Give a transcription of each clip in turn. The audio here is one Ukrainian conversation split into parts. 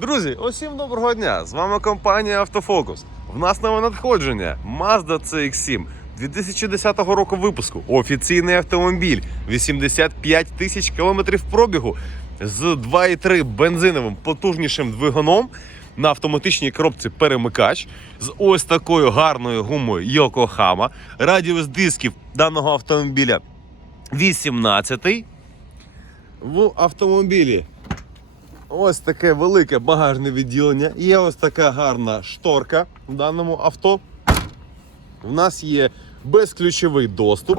Друзі, усім доброго дня! З вами компанія Автофокус. В нас нове надходження Mazda CX-7 2010 року випуску. Офіційний автомобіль, 85 тисяч кілометрів пробігу з 2,3 бензиновим потужнішим двигуном на автоматичній коробці перемикач з ось такою гарною гумою Yokohama. Радіус дисків даного автомобіля 18 в автомобілі ось таке велике багажне відділення. Є ось така гарна шторка в даному авто. У нас є безключовий доступ.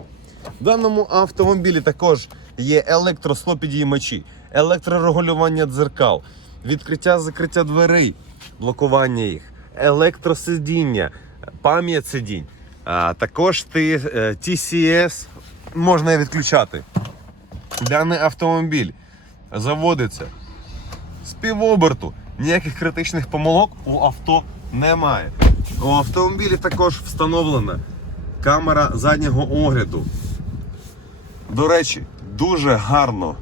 В даному автомобілі також є електрослопідіймачі, електрорегулювання дзеркал, відкриття закриття дверей, блокування їх, електросидіння, пам'ять сидінь. А також ти- е, TCS можна відключати. Даний автомобіль заводиться з. Ніяких критичних помилок у авто немає. У автомобілі також встановлена камера заднього огляду. До речі, дуже гарно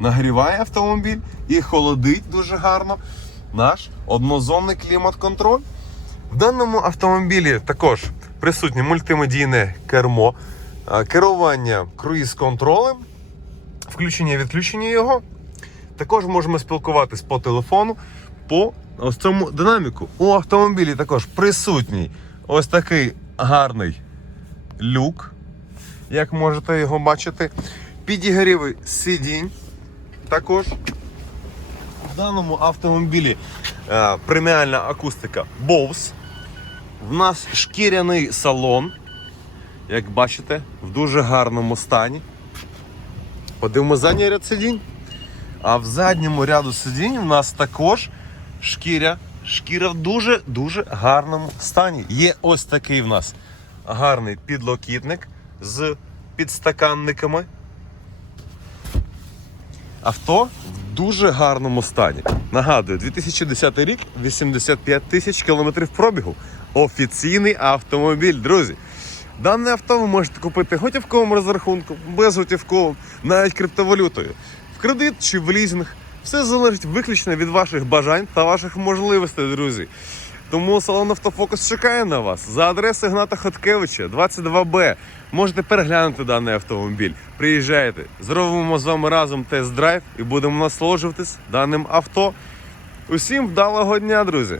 нагріває автомобіль і холодить дуже гарно наш однозонний клімат-контроль. В даному автомобілі також присутнє мультимедійне кермо, керування круїз-контролем, включення і відключення його. Також можемо спілкуватись по телефону по ось цьому динаміку. У автомобілі також присутній ось такий гарний люк, як можете його бачити. Підігріви сидінь також. В даному автомобілі е, преміальна акустика Bose. В нас шкіряний салон, як бачите, в дуже гарному стані. Подивимо задній ряд сидінь. А в задньому ряду сидінь у нас також шкіря. Шкіра в дуже-дуже гарному стані. Є ось такий в нас гарний підлокітник з підстаканниками. Авто в дуже гарному стані. Нагадую, 2010 рік, 85 тисяч кілометрів пробігу. Офіційний автомобіль, друзі. Дане авто ви можете купити готівковим розрахунком, безготівковим, навіть криптовалютою. Кредит чи в лізинг. Все залежить виключно від ваших бажань та ваших можливостей, друзі. Тому салон Автофокус чекає на вас за адресою Гната Хоткевича, 22Б. Можете переглянути даний автомобіль. Приїжджайте, зробимо з вами разом тест-драйв і будемо насолоджуватись даним авто. Усім вдалого дня, друзі!